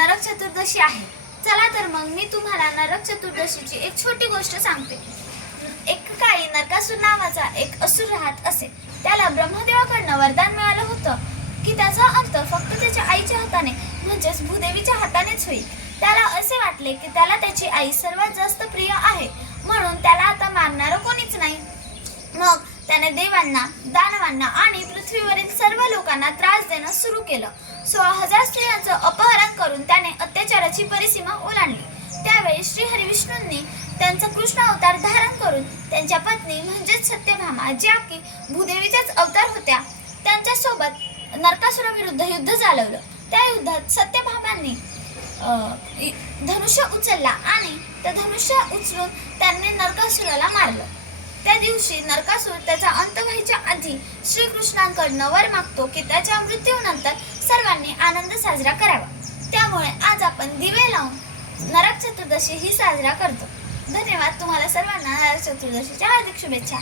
नरक चतुर्दशी आहे. चला तर मग मी तुम्हाला नरक चतुर्दशीची एक छोटी गोष्ट सांगते. एक काळी नरकासूर नावाचा एक असुर राहत असे. त्याला ब्रह्मदेवाकडनं वरदान मिळालं होतं की त्याचा अंत फक्त त्याच्या आईच्या हाताने म्हणजेच भूदेवीच्या हातानेच होईल. त्याला असे वाटले की त्याला त्याची आई सर्वात जास्त प्रिय आहे. म्हणून त्याला आता मारणार कोणीच नाही. मग त्याने देवांना दानवांना आणि पृथ्वीवरील सर्व लोकांना त्रास देणं सुरू केलं. सोळा हजार स्त्रियांचं अपहरण करून त्याने परिसीमा ओलांडली. त्यावेळी श्री हरिविष्णूंनी त्यांचा कृष्ण अवतार धारण करून त्यांच्या पत्नी म्हणजेच सत्यभामा ज्या की भूदेवीच्याच अवतार होत्या त्यांच्यासोबत नरकासुराविरुद्ध युद्ध चालवलं. त्या युद्धात सत्यभामांनी धनुष्य उचलला आणि त्या धनुष्य उचलून त्यांनी नरकासुराला मारलं. त्या दिवशी नरकासूर त्याचा अंत व्हायच्या आधी श्रीकृष्णांकडनं वर मागतो की त्याच्या मृत्यूनंतर सर्वांनी आनंद साजरा करावा. आज आपण दिवे लावून नरक चतुर्दशी ही साजरा करतो. धन्यवाद तुम्हाला सर्वांना नरक चतुर्दशीच्या हार्दिक शुभेच्छा.